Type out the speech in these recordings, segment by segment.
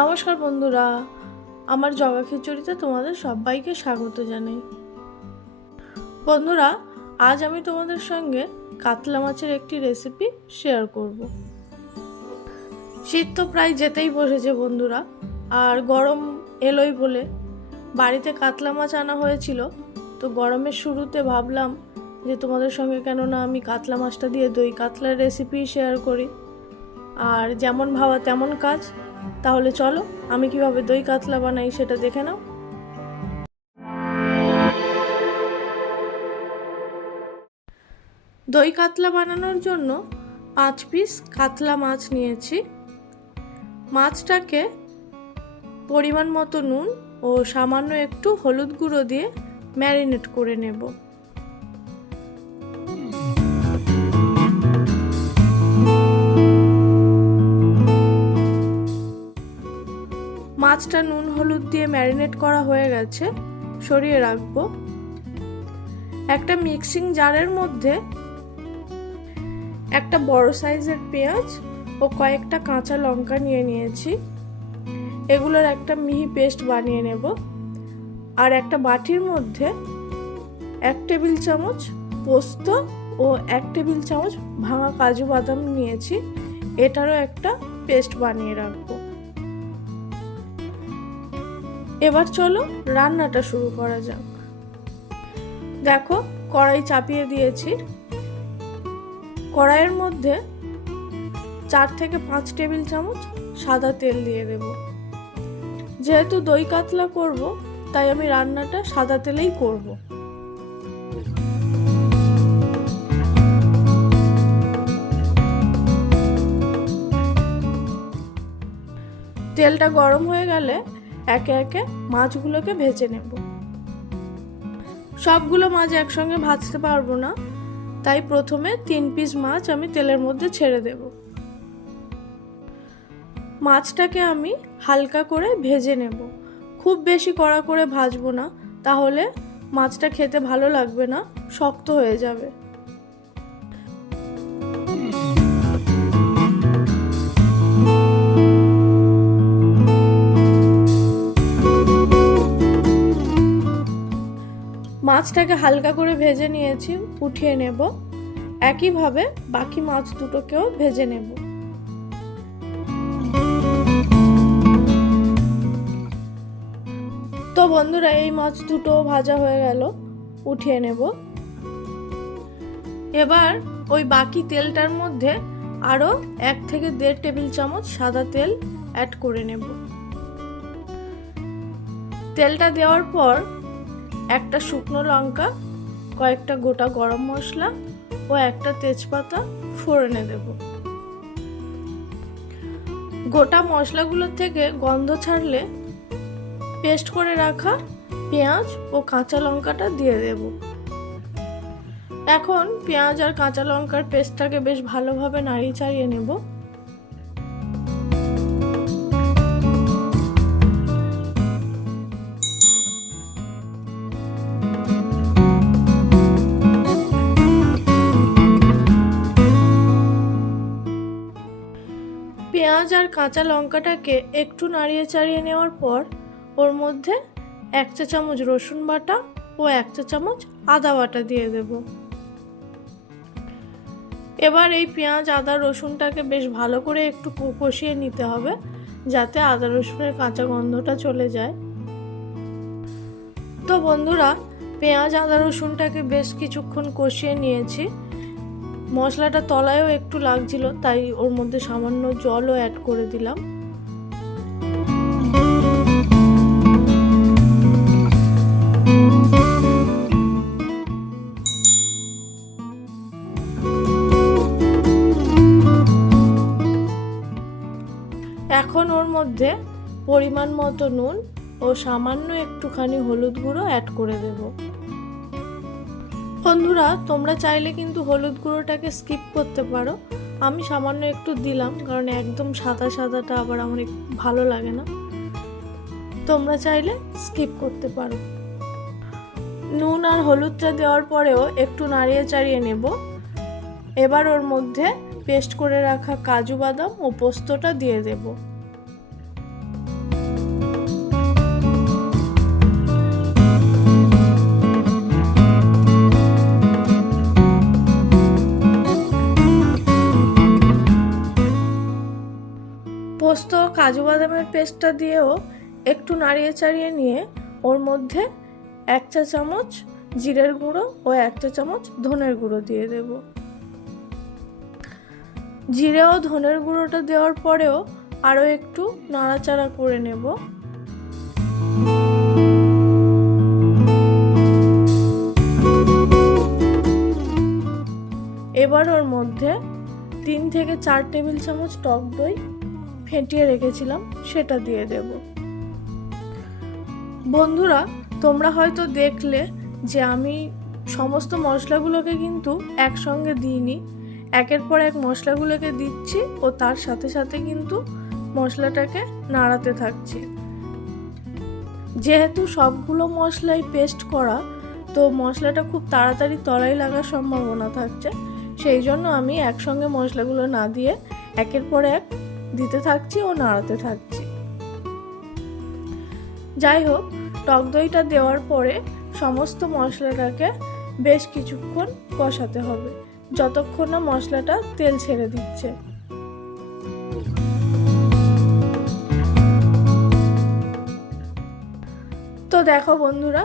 নমস্কার বন্ধুরা, আমার জগা খিচুড়িতে তোমাদের সবাইকে স্বাগত জানাই। বন্ধুরা, আজ আমি তোমাদের সঙ্গে কাতলা মাছের একটি রেসিপি শেয়ার করব। শীত তো প্রায় যেতেই বসেছে বন্ধুরা, আর গরম এলোই বলে বাড়িতে কাতলা মাছ আনা হয়েছিল। তো গরমের শুরুতে ভাবলাম যে তোমাদের সঙ্গে কেননা আমি কাতলা মাছটা দিয়ে দই কাতলার রেসিপি শেয়ার করি। আর যেমন ভাবা তেমন কাজ। তাহলে চলো আমি কিভাবে দই কাতলা বানাই সেটা দেখে নাও। দই কাতলা বানানোর জন্য 5 পিস কাতলা মাছ নিয়েছি। মাছটাকে পরিমাণ মতো নুন ও সামান্য একটু হলুদ গুঁড়ো দিয়ে ম্যারিনেট করে নেব। মাছটা নুন হলুদ দিয়ে ম্যারিনেট করা হয়ে গেছে, সরিয়ে রাখবো। একটা মিক্সিং জারের মধ্যে একটা বড় সাইজের পেঁয়াজ ও কয়েকটা কাঁচা লঙ্কা নিয়ে নিয়েছি। এগুলোর একটা মিহি পেস্ট বানিয়ে নেব। আর একটা বাটির মধ্যে 1 টেবিল চামচ পোস্ত ও 1 টেবিল চামচ ভাঙা কাজু বাদাম নিয়েছি। এটারও একটা পেস্ট বানিয়ে রাখবো। এবার চলো রান্নাটা শুরু করা যাক। দেখো, কড়াই চাপিয়ে দিয়েছি। কড়াইয়ের মধ্যে 4 থেকে 5 টেবিল চামচ সাদা তেল দিয়ে দেব। যেহেতু দই কাতলা করব, তাই আমি রান্নাটা সাদা তেলেই করব। তেলটা গরম হয়ে গেলে একে একে মাছগুলোকে ভেজে নেব। সবগুলো মাছ একসঙ্গে ভাজতে পারবো না, তাই প্রথমে 3 পিস মাছ আমি তেলের মধ্যে ছেড়ে দেব। মাছটাকে আমি হালকা করে ভেজে নেব। খুব বেশি কড়া করে ভাজবো না, তাহলে মাছটা খেতে ভালো লাগবে না, শক্ত হয়ে যাবে। মাছটাকে হালকা করে ভেজে নিয়েছি, উঠিয়ে নেব। একইভাবে বাকি মাছ দুটোকেও ভেজে নেব। তো বন্ধুরা, এই মাছ দুটো ভাজা হয়ে গেল, উঠিয়ে নেব। এবার ওই বাকি তেলটার মধ্যে আরো 1 থেকে 1.5 টেবিল চামচ সাদা তেল অ্যাড করে নেব। তেলটা দেওয়ার পর একটা শুকনো লঙ্কা, কয়েকটা গোটা গরম মশলা ও একটা তেজপাতা ফোড়নে দেব। গোটা মশলাগুলোর থেকে গন্ধ ছাড়লে পেস্ট করে রাখা পেঁয়াজ ও কাঁচা লঙ্কাটা দিয়ে দেব। এখন পেঁয়াজ আর কাঁচা লঙ্কার পেস্টটাকে বেশ ভালোভাবে নাড়িয়ে চাড়িয়ে নেব। পেঁয়াজ আর কাঁচা লঙ্কাটাকে একটু নাড়িয়ে চাড়িয়ে নেওয়ার পর ওর মধ্যে 1 চা চামচ রসুন বাটা ও 1 চা চামচ আদা বাটা দিয়ে দেব। এবার এই পেঁয়াজ আদা রসুনটাকে বেশ ভালো করে একটু কষিয়ে নিতে হবে, যাতে আদা রসুনের কাঁচা গন্ধটা চলে যায়। তো বন্ধুরা, পেঁয়াজ আদা রসুনটাকে বেশ কিছুক্ষণ কষিয়ে নিয়েছি। মশলাটা তলায়ও একটু লাগছিল, তাই ওর মধ্যে সামান্য জলও অ্যাড করে দিলাম। এখন ওর মধ্যে পরিমাণ মতো নুন ও সামান্য একটুখানি হলুদ গুঁড়ো অ্যাড করে দেব। বন্ধুরা, তোমরা চাইলে কিন্তু হলুদ গুঁড়োটাকে স্কিপ করতে পারো। আমি সামান্য একটু দিলাম, কারণ একদম সাদা সাদাটা আবার আমার ভালো লাগে না। তোমরা চাইলে স্কিপ করতে পারো। নুন আর হলুদটা দেওয়ার পরেও একটু নাড়িয়ে চাড়িয়ে নেব। এবার ওর মধ্যে পেস্ট করে রাখা কাজু বাদাম ও পোস্তটা দিয়ে দেব। কাজু বাদামের পেস্টটা দিয়েও একটু নাড়িয়ে চাড়িয়ে নিয়ে ওর মধ্যে 1 চা চামচ জিরের গুঁড়ো ও 1 চা চামচ ধনের গুঁড়ো দিয়ে দেব। জিরে ও ধনের গুঁড়োটা দেওয়ার পরেও আরও একটু নাড়াচাড়া করে নেব। এবার ওর মধ্যে 3 থেকে 4 টেবিল চামচ টক দই ফেটিয়ে রেখেছিলাম সেটা দিয়ে দেব। বন্ধুরা, তোমরা হয়তো দেখলে যে আমি সমস্ত মশলাগুলোকে কিন্তু একসঙ্গে দিইনি, একের পর এক মশলাগুলোকে দিচ্ছি ও তার সাথে সাথে কিন্তু মশলাটাকে নাড়াতে থাকছি। যেহেতু সবগুলো মশলাই পেস্ট করা, তো মশলাটা খুব তাড়াতাড়ি তলায় লাগার সম্ভাবনা থাকছে, সেই জন্য আমি একসঙ্গে মশলাগুলো না দিয়ে একের পর এক দিতে থাকছি ও নাড়াতে থাকছি। যাই হোক, টক দইটা দেওয়ার পরে সমস্ত মশলাটাকে বেশ কিছুক্ষণ কষাতে হবে, যতক্ষণ না মশলাটা তেল ছেড়ে দিচ্ছে। তো দেখো বন্ধুরা,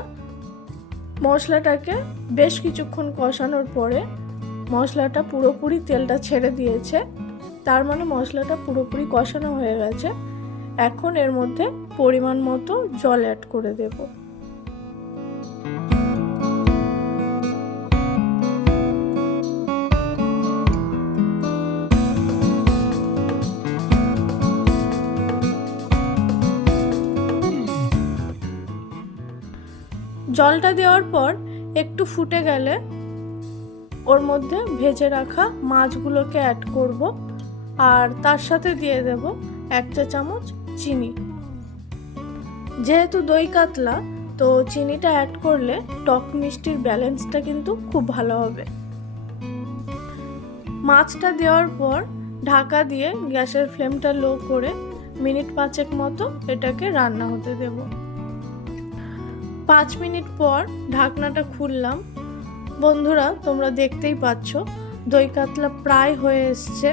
মশলাটাকে বেশ কিছুক্ষণ কষানোর পরে মশলাটা পুরোপুরি তেলটা ছেড়ে দিয়েছে, তার মানে মশলাটা পুরোপুরি কষানো হয়ে গেছে। এখন এর মধ্যে পরিমাণ মতো জল অ্যাড করে দেব। জলটা দেওয়ার পর একটু ফুটে গেলে ওর মধ্যে ভেজে রাখা মাছগুলোকে অ্যাড করব, আর তার সাথে দিয়ে দেব 1 চা চামচ চিনি। যেহেতু দই কাতলা, তো চিনিটা অ্যাড করলে টক মিষ্টির ব্যালেন্সটা কিন্তু খুব ভালো হবে। মাছটা দেওয়ার পর ঢাকা দিয়ে গ্যাসের ফ্লেমটা লো করে মিনিট 5 মতো এটাকে রান্না হতে দেব। 5 মিনিট পর ঢাকনাটা খুললাম। বন্ধুরা, তোমরা দেখতেই পাচ্ছ দই কাতলা প্রায় হয়ে এসছে।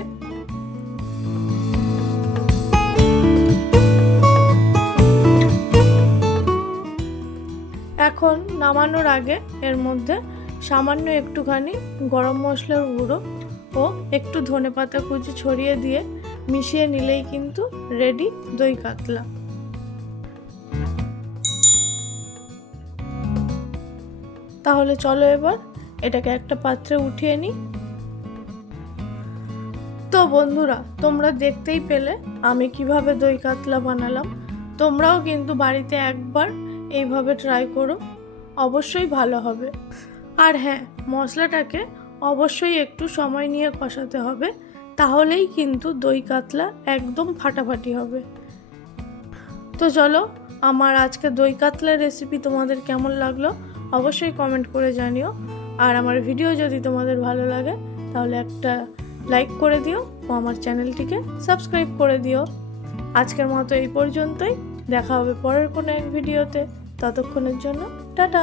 এখন নামানোর আগে এর মধ্যে সামান্য একটুখানি গরম মশলার গুঁড়ো ও একটু ধনেপাতা কুচি ছড়িয়ে দিয়ে মিশিয়ে নিলেই কিন্তু রেডি দই কাতলা। তাহলে চলো এবার এটাকে একটা পাত্রে উঠিয়ে নিই। তো বন্ধুরা, তোমরা দেখতেই পেলে আমি কিভাবে দই কাতলা বানালাম। তোমরাও কিন্তু বাড়িতে একবার এইভাবে ট্রাই করো, অবশ্যই ভালো হবে। আর হ্যাঁ, মশলাটাকে অবশ্যই একটু সময় নিয়ে কষাতে হবে, তাহলেই কিন্তু দই কাতলা একদম ফাটাফাটি হবে। তো চলো, আমার আজকে দই কাতলার রেসিপি তোমাদের কেমন লাগলো অবশ্যই কমেন্ট করে জানিও। আর আমার ভিডিও যদি তোমাদের ভালো লাগে তাহলে একটা লাইক করে দিও ও আমার চ্যানেলটিকে সাবস্ক্রাইব করে দিও। আজকের মতো এই পর্যন্তই, দেখা হবে পরের কোনো এক ভিডিওতে। ততক্ষণের জন্য টাটা।